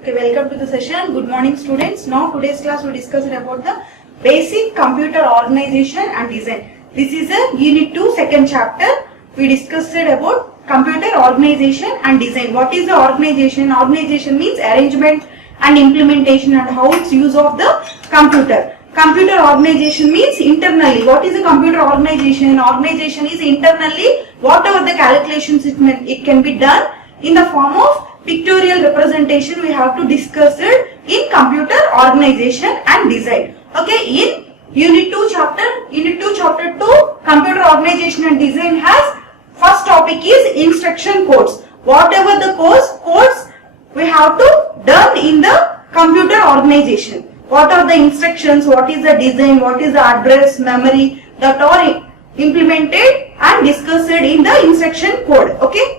Okay, welcome to the session. Good morning, students. Now today's class we discussed about the basic computer organization and design. This is a unit 2 second chapter. We discussed about computer organization and design. What is the organization? Organization means arrangement and implementation and how it's use of the computer. Computer organization means internally. What is a computer organization? Organization is internally whatever the calculations it can be done in the form of pictorial representation. We have to discuss it in computer organization and design. Okay, in unit 2 chapter 2 computer organization and design has first topic is instruction codes. Whatever the codes we have to done in the computer organization. What are the instructions, what is the design, what is the address, memory that are implemented and discussed in the instruction code. Okay.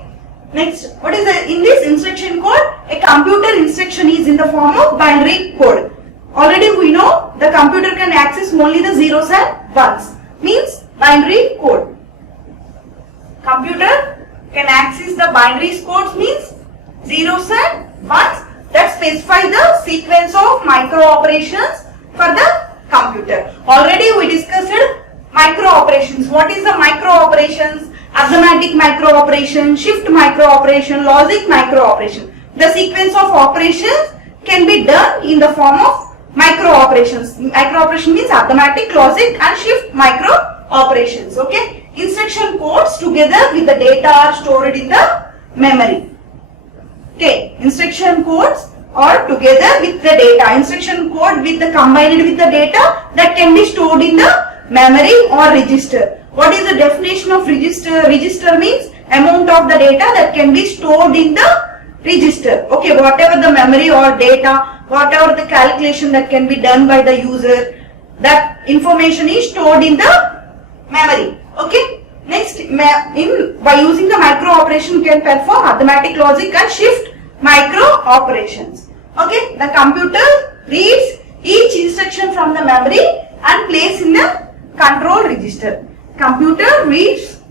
Next, what is in this instruction code? A computer instruction is in the form of binary code. Already we know the computer can access only the zeros and ones. Means binary code. Computer can access the binary codes means zeros and ones that specify the sequence of micro operations for the computer. Already we discussed micro operations. What is the micro operations? Arithmetic micro operation, shift micro operation, logic micro operation. The sequence of operations can be done in the form of micro operations. Micro operation means arithmetic, logic and shift micro operations. Okay. Instruction codes together with the data are stored in the memory. Okay. Instruction codes are together with the data. Instruction code with the combined with the data that can be stored in the memory or register. What is the definition of register? Register means amount of the data that can be stored in the register. Okay, whatever the memory or data, whatever the calculation that can be done by the user, that information is stored in the memory. Okay. Next, by using the micro operation, you can perform arithmetic, logic and shift micro operations. Okay, the computer reads each instruction from the memory and places in the control register. Computer reads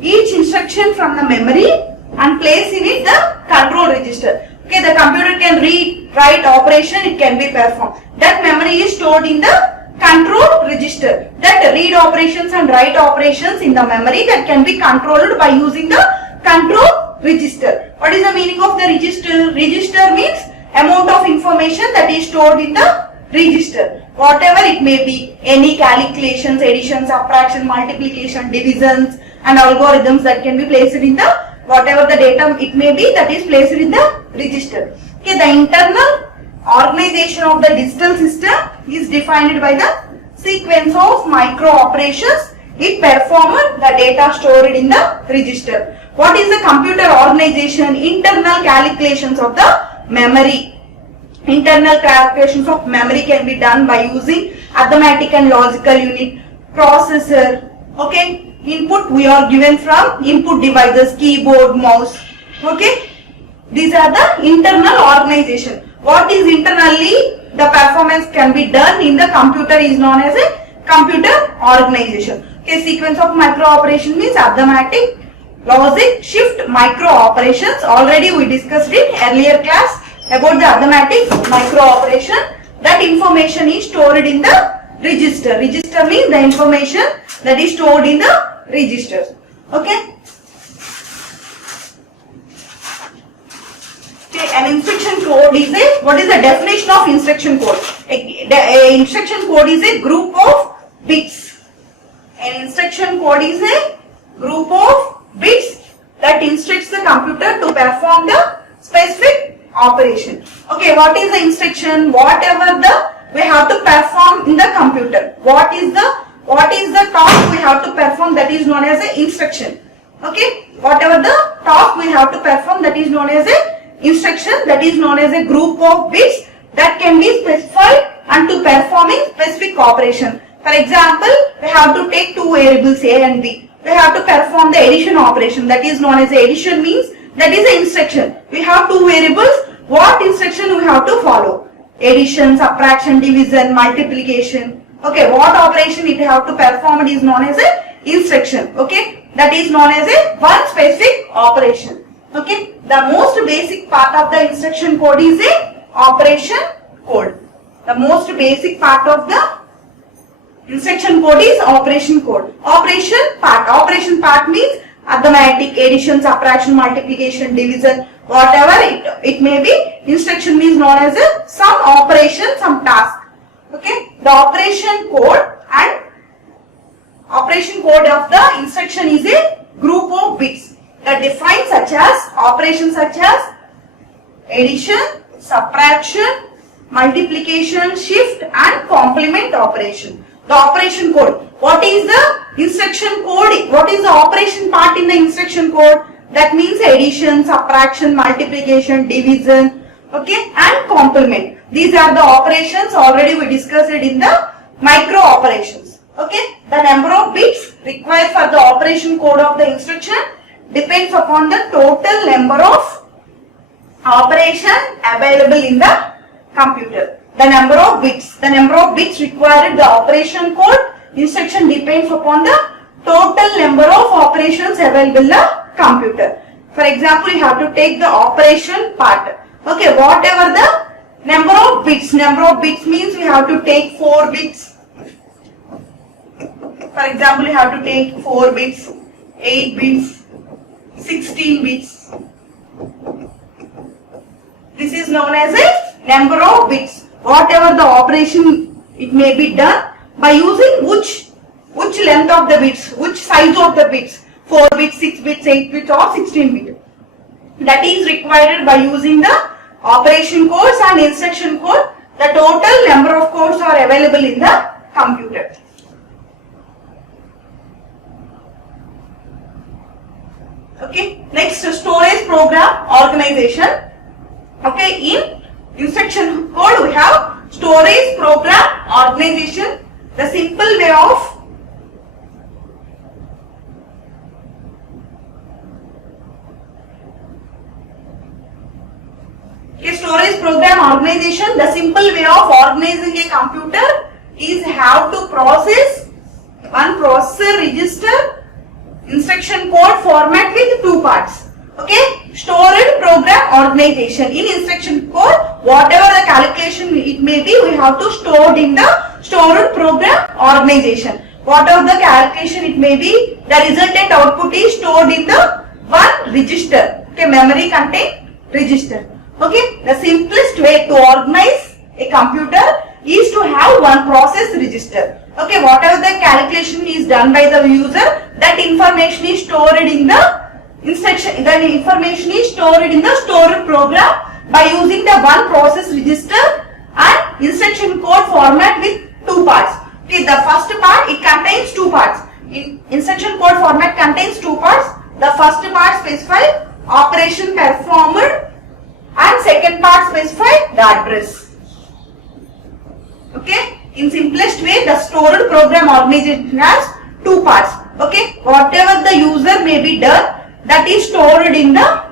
each instruction from the memory and places in it the control register. Okay, the computer can read, write operation, it can be performed. That memory is stored in the control register. That read operations and write operations in the memory that can be controlled by using the control register. What is the meaning of the register? Register means amount of information that is stored in the register. Whatever it may be, any calculations, addition, subtraction, multiplication, divisions and algorithms that can be placed in the whatever the data it may be that is placed in the register. Okay, the internal organization of the digital system is defined by the sequence of micro operations it performed the data stored in the register. What is the computer organization? Internal calculations of the memory. Internal calculations of memory can be done by using arithmetic and logical unit, processor. Okay, input we are given from input devices, keyboard, mouse. Okay, these are the internal organization. What is internally the performance can be done in the computer is known as a computer organization. Okay, sequence of micro operation means arithmetic, logic, shift micro operations. Already we discussed in earlier class about the arithmetic micro operation. That information is stored in the register. Register means the information that is stored in the registers. Okay. Okay, an instruction code is a, what is the definition of instruction code? A instruction code is a group of bits. An instruction code is a group of bits that instructs the computer to perform the specific operation. Okay, what is the instruction? Whatever we have to perform in the computer. What is the task we have to perform that is known as a instruction. Okay, whatever the task we have to perform that is known as a instruction, that is known as a group of bits that can be specified and to performing specific operation. For example, we have to take two variables A and B. We have to perform the addition operation that is known as addition means that is the instruction. We have two variables. What instruction we have to follow? Addition, subtraction, division, multiplication. Okay, what operation it have to perform it is known as a instruction. Okay, that is known as a one specific operation. Okay, the most basic part of the instruction code is a operation code. The most basic part of the instruction code is operation code. Operation part means arithmetic, addition, subtraction, multiplication, division, whatever it may be. Instruction means known as some operation, some task. Okay, the operation code of the instruction is a group of bits that define such as operations such as addition, subtraction, multiplication, shift and complement operation. The operation code. What is the instruction code? What is the operation part in the instruction code? That means addition, subtraction, multiplication, division, okay, and complement. These are the operations already we discussed in the micro operations. Okay, the number of bits required for the operation code of the instruction depends upon the total number of operation available in the computer. The number of bits required the operation code instruction depends upon the total number of operations available in the computer. For example, you have to take the operation part. Okay, whatever the number of bits means we have to take 4 bits. For example, you have to take 4 bits, 8 bits, 16 bits. This is known as a number of bits. Whatever the operation it may be done by using which length of the bits, which size of the bits, 4 bits, 6 bits, 8 bits or 16 bits. That is required by using the operation codes and instruction code. The total number of codes are available in the computer. Okay, next storage program organization. Okay, in instruction code we have storage program organization. The simple way of storage program organization. The simple way of organizing a computer is have to process one processor register instruction code format with 2 parts. Okay, storage program organization. In instruction code, whatever the calculation it may be, we have to store in the storage program organization. Whatever the calculation it may be, the resultant output is stored in the one register. Okay, memory contain register. Okay, the simplest way to organize a computer is to have one process register. Okay, whatever the calculation is done by the user, that information is stored in the instruction. That information is stored in the storage program by using the one process register and instruction code format with 2 parts. Okay, the first part it contains 2 parts. Instruction code format contains 2 parts. The first part specifies operation performed and second part specifies the address. Okay, in simplest way the storage program organization has 2 parts. Okay, whatever the user may be done, that is stored in the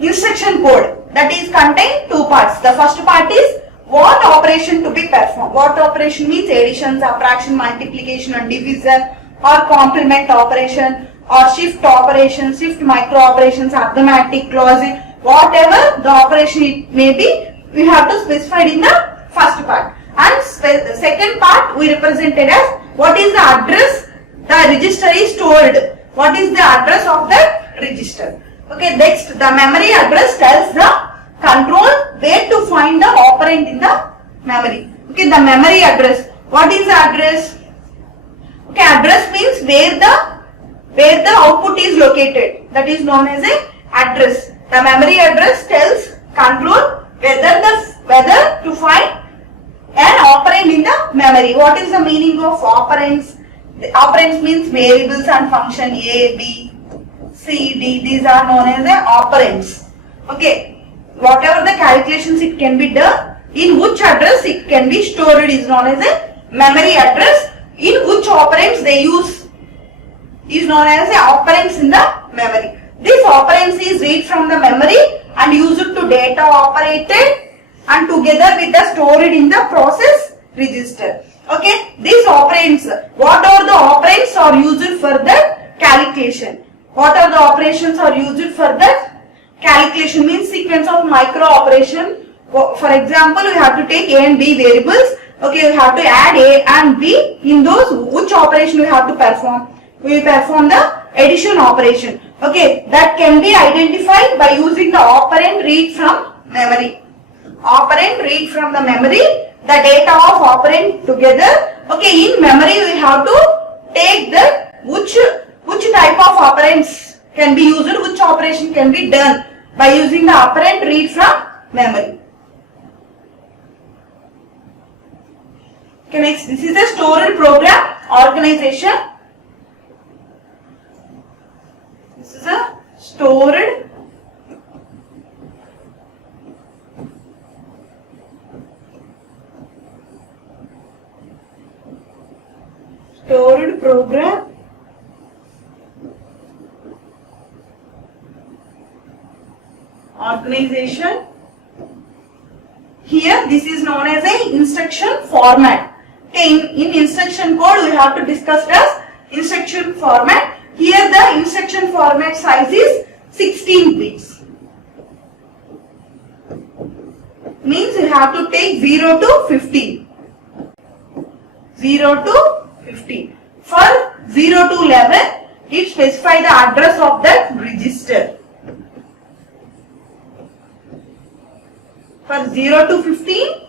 instruction code. That is contain 2 parts. The first part is what operation to be performed. What operation means addition, subtraction, multiplication and division or complement operation or shift operation, shift micro operations, arithmetic, logic, whatever the operation it may be, we have to specify in the first part. And second part we represented as what is the address the register is stored. What is the address of that register? Okay, next the memory address tells the control where to find the operand in the memory. Okay, the memory address. What is the address? Okay, address means where the output is located. That is known as a address. The memory address tells control whether to find an operand in the memory. What is the meaning of operands? The operands means variables and function A, B, C, D. These are known as the operands. Okay, whatever the calculations it can be done, in which address it can be stored is known as a memory address. In which operands they use is known as the operands in the memory. This operands is read from the memory and used to data operated and together with the stored in the process register. Okay, these operands, what are the operands are used for the calculation? What are the operations are used for the calculation means sequence of micro operation For example, we have to take A and B variables. Okay, we have to add A and B. In those, which operation we have to perform? We will perform the addition operation. Okay, that can be identified by using the operand read from memory. Operand read from the memory, the data of operand together. Okay, in memory we have to take the which type of operands can be used, which operation can be done by using the operand read from memory. Okay, next, this is a stored program organization. This is a stored program organization. Here this is known as a instruction format. Okay, in instruction code we have to discuss as instruction format. Here the instruction format size is 16 bits. Means you have to take 0 to 15. 0 to 15. For 0 to 11, it specifies the address of that register. For 0 to 15,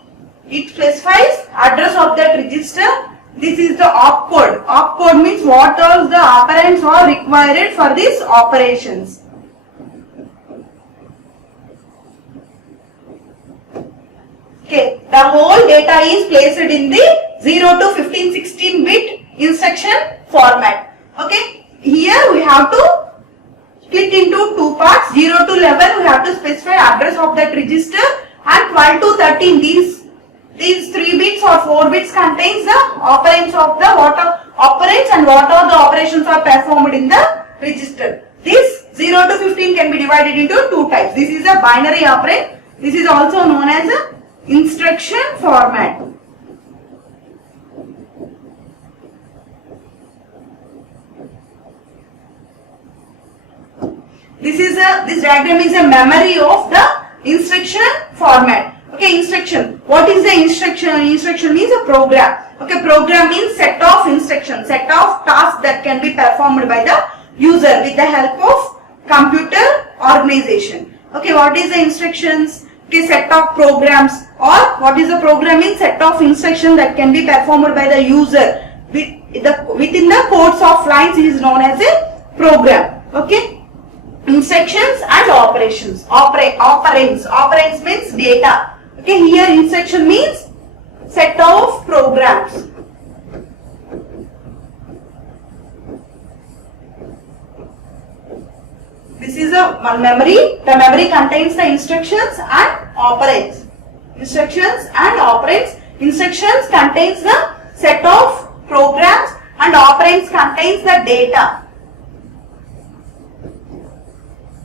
it specifies address of that register. This is the opcode. Opcode means what are the operands are required for these operations. Okay, the whole data is placed in the 0 to 15 16 bit instruction format. Okay, here we have to split into two parts. 0 to 11 we have to specify address of that register, and 12 to 13 these 3 bits or 4 bits contains the operands of the operands and what are the operations are performed in the register. This 0 to 15 can be divided into two types. This is a binary operand. This is also known as a instruction format. This diagram is a memory of the instruction format. Okay, instruction. What is the instruction? Instruction means a program. Okay, program means set of instructions, set of tasks that can be performed by the user with the help of computer organization. Okay, what is the instructions? Okay, set of programs, or what is the program means set of instructions that can be performed by the user within the codes of lines is known as a program. Okay. Instructions and operations. Operands. Operands means data. Okay, here instruction means set of programs. This is one memory. The memory contains the instructions and operands. Instructions and operands. Instructions contains the set of programs and operands contains the data.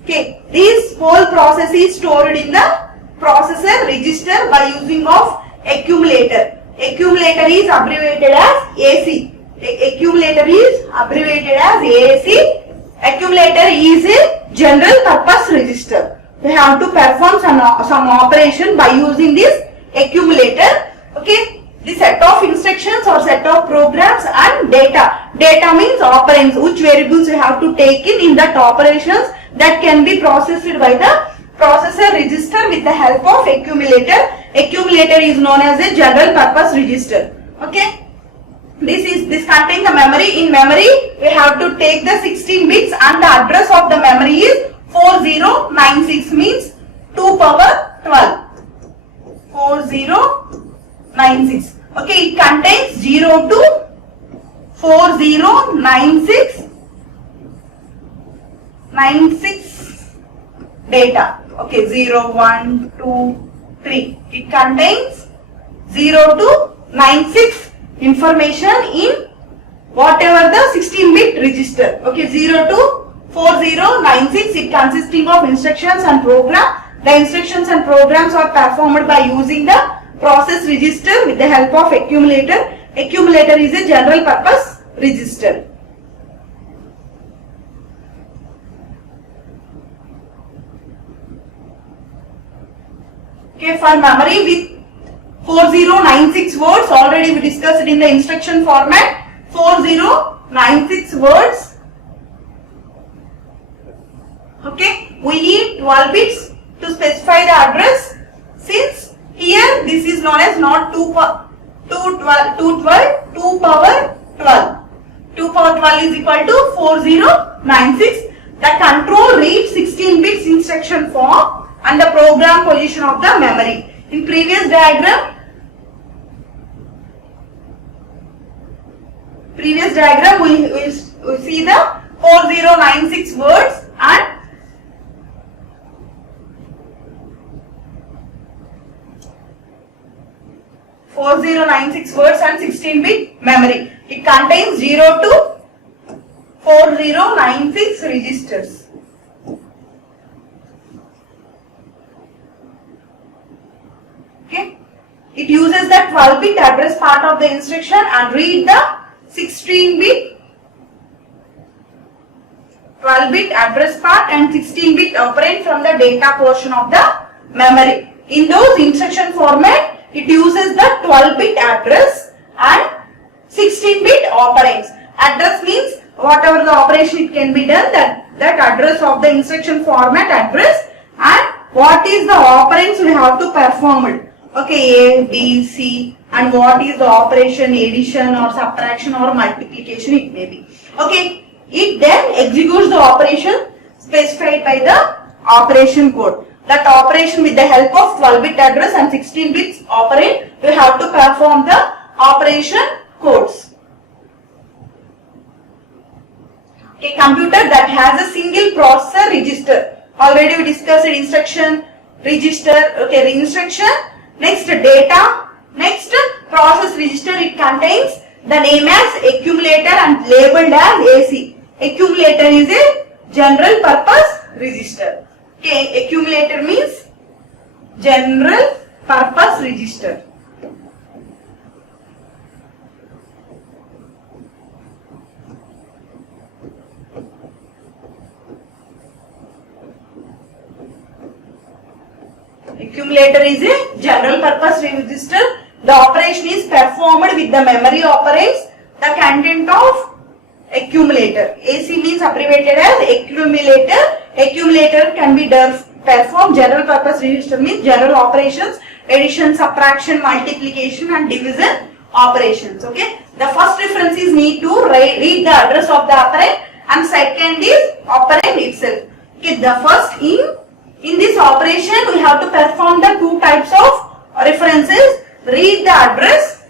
Okay, this whole process is stored in the processor register by using of accumulator. Accumulator is abbreviated as AC. Accumulator is abbreviated as AC. Accumulator is a general purpose register. We have to perform some operation by using this accumulator. Okay, the set of instructions or set of programs and data. Data means operands, which variables you have to take in that operations that can be processed by the processor register with the help of accumulator. Accumulator is known as a general purpose register. Okay, this contains the memory. In memory we have to take the 16 bits and the address of the memory is 4096 means 2 power 12. 4096. Okay, it contains 0 to 4096 data. Okay, 0, 1, 2, 3. It contains 0 to 96 information in whatever the 16-bit register. Okay, 0 to 4096. It consisting of instructions and program. The instructions and programs are performed by using the process register with the help of accumulator. Accumulator is a general purpose register. Okay, for memory with 4096 words, already we discussed it in the instruction format. 4096 words. Okay, we need 12 bits to specify the address. Since here this is known as not 2 power 12. 2 power 12. 2 power 12 is equal to 4096. The control reads 16 bits instruction form and the program position of the memory. In previous diagram we see the 4096 words and 4096 words and 16-bit memory. It contains 0 to 4096 registers. Okay. It uses the 12-bit address part of the instruction and read the 16-bit 12-bit address part and 16-bit operand from the data portion of the memory. In those instruction format, it uses the 12-bit address and 16-bit operands. Address means whatever the operation it can be done, that address of the instruction format address, and what is the operands we have to perform it. Okay, A, B, C, and what is the operation, addition or subtraction or multiplication it may be. Okay, it then executes the operation specified by the operation code. That operation with the help of 12-bit address and 16 bits operand, we have to perform the operation codes. A computer that has a single processor register. Already we discussed instruction, register, okay, instruction. Next data. Next process register. It contains the name as accumulator and labeled as AC. Accumulator is a general purpose register. Okay, accumulator means general purpose register. Accumulator is a general purpose register. The operation is performed with the memory operands, the content of accumulator. AC means abbreviated as accumulator. Accumulator can be performed. General purpose register means general operations, addition, subtraction, multiplication and division operations. Okay. The first reference is need to read the address of the operand and second is operand itself. Okay. The first in this operation we have to perform the two types of references. Read the address.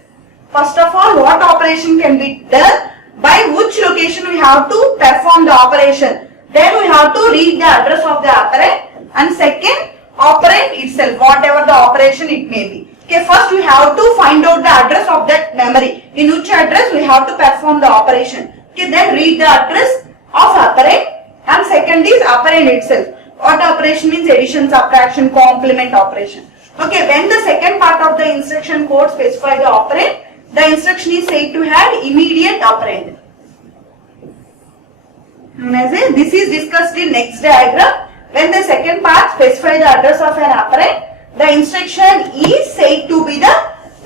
First of all, what operation can be done, by which location we have to perform the operation. Then we have to read the address of the operand and second operand itself, whatever the operation it may be. Okay, first we have to find out the address of that memory, in which address we have to perform the operation. Okay, then read the address of operand and second is operand itself. What operation means? Addition, subtraction, complement operation. Okay, when the second part of the instruction code specify the operand, the instruction is said to have immediate operand. This is discussed in next diagram. When the second part specify the address of an operand, the instruction is said to be the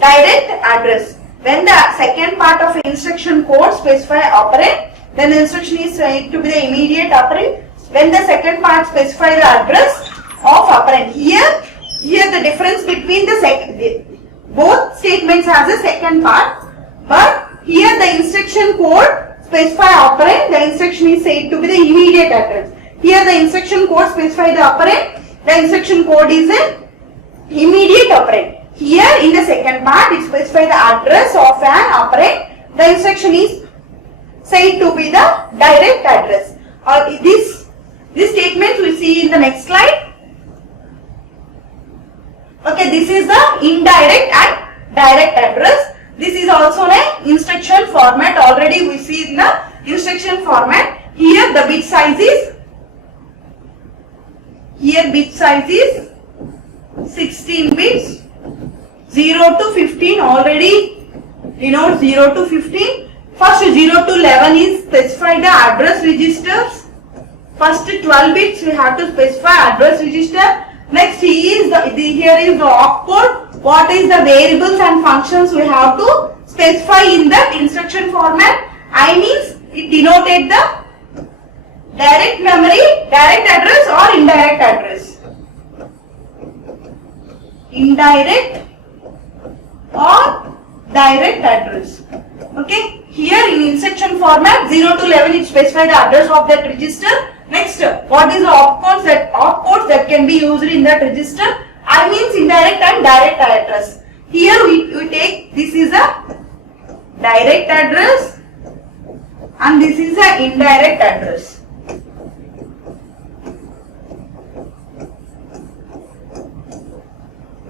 direct address. When the second part of instruction code specify operand, then the instruction is said to be the immediate operand. When the second part specify the address of operand, here the difference between both statements has a second part, but here the instruction code specify operand, the instruction is said to be the immediate address. Here the instruction code specify the operand, the instruction code is an immediate operand. Here in the second part it specify the address of an operand, the instruction is said to be the direct address. This statement we see in the next slide. Okay, this is the indirect and direct address. This is also an instruction format. Already we see in the instruction format. Here the bit size is 16 bits. 0 to 15 already denote 0 to 15. First 0 to 11 is specify the address registers. First 12 bits we have to specify address register Next, here is the opcode. What is the variables and functions we have to specify in that instruction format? I means it denoted the direct memory, direct address or indirect address. Indirect or direct address. Okay. Here in instruction format 0 to 11 it specifies the address of that register. Next, what is the opcodes that can be used in that register? I means indirect and direct address. Here we take this is a direct address and this is a indirect address.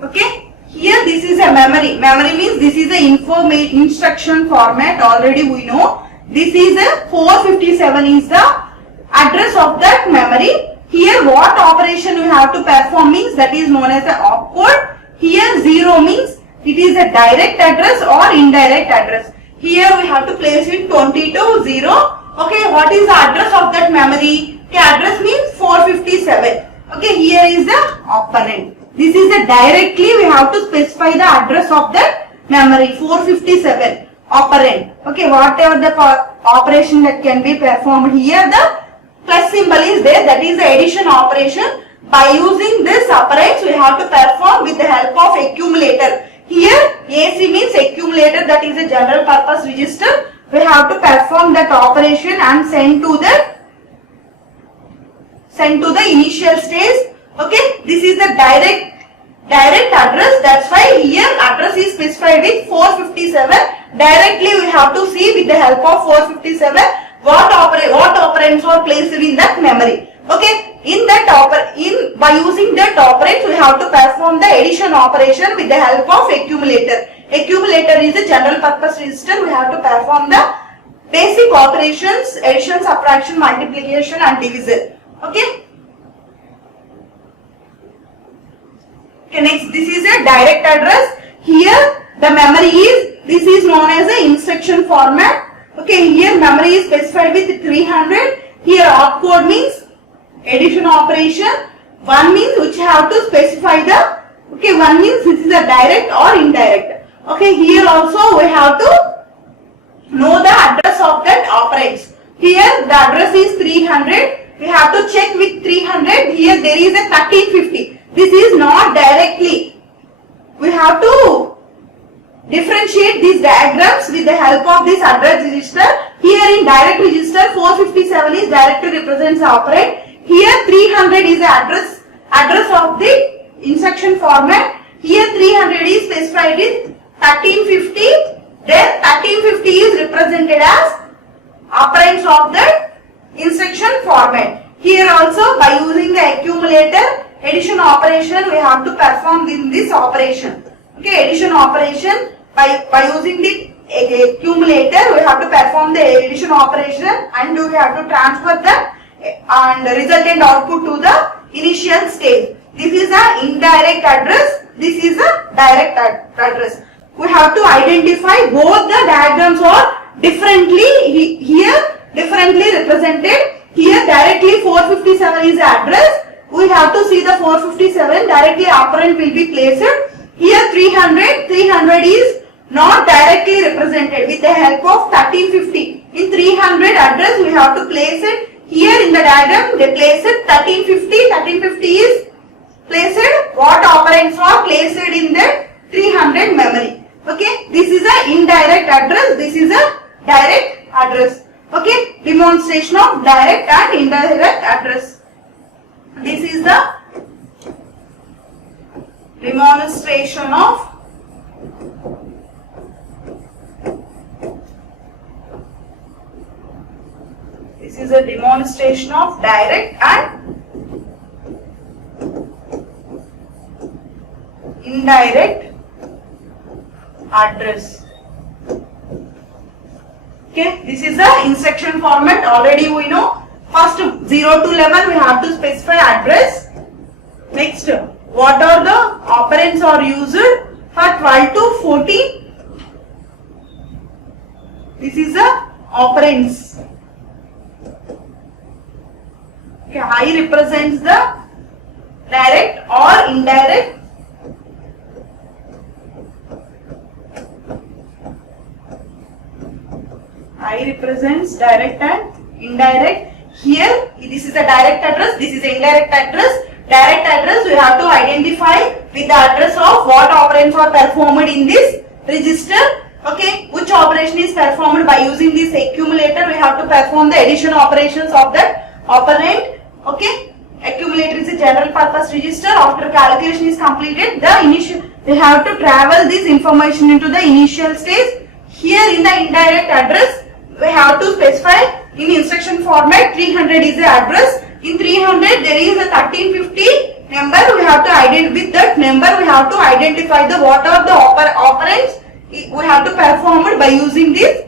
Okay. Here this is a memory. Memory means this is a instruction format. Already we know. This is a 457 is the address of that memory. Here what operation we have to perform means that is known as the opcode. Here 0 means it is a direct address or indirect address. Here we have to place it 22 0. Okay, what is the address of that memory? Okay, address means 457. Okay, here is the operand. This is a directly we have to specify the address of that memory 457 operand. Okay, whatever the operation that can be performed here, the plus symbol is there, that is the addition operation. By using this operands we have to perform with the help of accumulator. Here AC means accumulator, that is a general purpose register. We have to perform that operation and send to the initial stage. Okay, this is the direct address. That's why here address is specified with 457. Directly we have to see with the help of 457 what operands are placed in that memory. Okay, by using that operand we have to perform the addition operation with the help of accumulator. Accumulator is a general purpose register. We have to perform the basic operations: addition, subtraction, multiplication and division. Okay. Okay, next this is a direct address. Here the memory this is known as the instruction format. Okay, here memory is specified with 300. Here opcode means addition operation. 1 means which have to specify the, okay, 1 means this is a direct or indirect. Okay, here also we have to know the address of that operands. Here the address is 300. We have to check with 300. Here there is a 1350. This is not directly. We have to differentiate these diagrams with the help of this address register. Here in direct register 457 is directly represents the operand. Here 300 is the address of the instruction format. Here 300 is specified with 1350. Then 1350 is represented as operands of the instruction format. Here also by using the accumulator addition operation we have to perform in this operation. Okay, addition operation by using the accumulator we have to perform the addition operation and we have to transfer the and resultant output to the initial stage. This is an indirect address. This is a direct address. We have to identify both the diagrams are differently differently represented. Here directly 457 is the address. We have to see the 457 directly operand will be placed. Here 300 is not directly represented with the help of 1350. In 300 address we have to place it. Here in the diagram they place it 1350. 1350 is placed. What operands are placed in the 300 memory. Okay, this is a indirect address. This is a direct address. Okay, demonstration of direct and indirect address. This is the demonstration of direct and indirect address. Okay, this is the instruction format. Already we know. First 0 to 11 we have to specify address. Next, what are the operands are used for 12 to 14? This is the operands. Okay, I represents the direct or indirect. I represents direct and indirect. Here, this is a direct address, this is a indirect address. Direct address, we have to identify with the address of what operands are performed in this register. Okay, which operation is performed by using this accumulator. We have to perform the addition operations of that operand. Okay, accumulator is a general purpose register. After calculation is completed, we have to travel this information into the initial stage. Here in the indirect address, we have to specify in instruction format 300 is the address. In 300 there is a 1350 number. We have to identify with that number. We have to identify the what are the operands we have to perform it by using this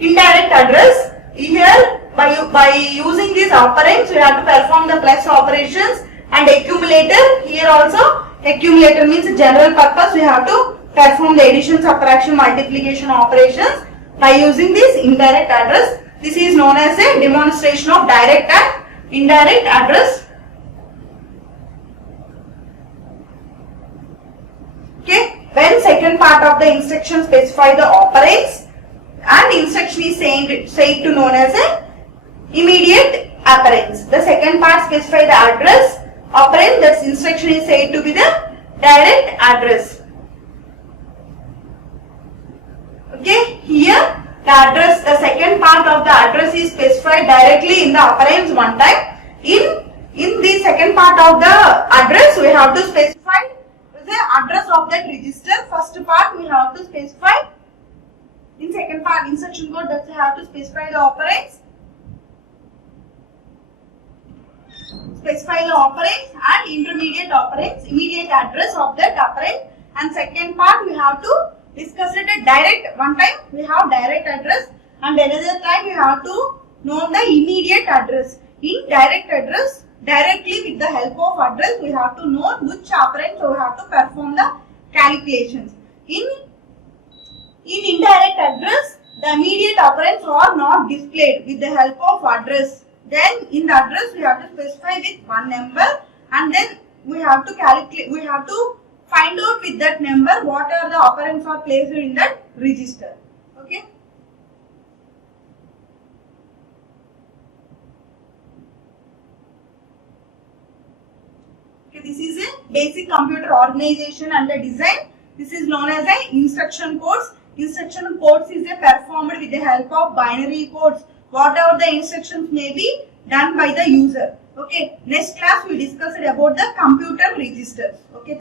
indirect address. Here by using these operands we have to perform the plus operations and accumulator. Here also accumulator means general purpose. We have to perform the addition, subtraction, multiplication operations by using this indirect address. This is known as a demonstration of direct and indirect address. Okay, when second part of the instruction specify the operands and instruction is said to known as a immediate operands. The second part specify the address operand, that instruction is said to be the direct address. Okay, here the address, the second part of the address is specified directly in the operands one time. In the second part of the address, we have to specify the address of that register. First part we have to specify. In second part instruction code, that we have to specify the operands. Specify the operands and intermediate operands, immediate address of that operand. And second part we have to discuss it at direct. One time we have direct address and another time we have to know the immediate address. In direct address, directly with the help of address, we have to know which operand, so we have to perform the calculations. In indirect address, the immediate operands are not displayed with the help of address. Then in the address we have to specify with one number and then we have to calculate, we have to find out with that number what are the operands are placed in that register. Okay. Okay, this is a basic computer organization and the design. This is known as a instruction codes. Instruction codes is a performed with the help of binary codes. Whatever the instructions may be done by the user. Okay. Next class we discussed about the computer registers. Okay.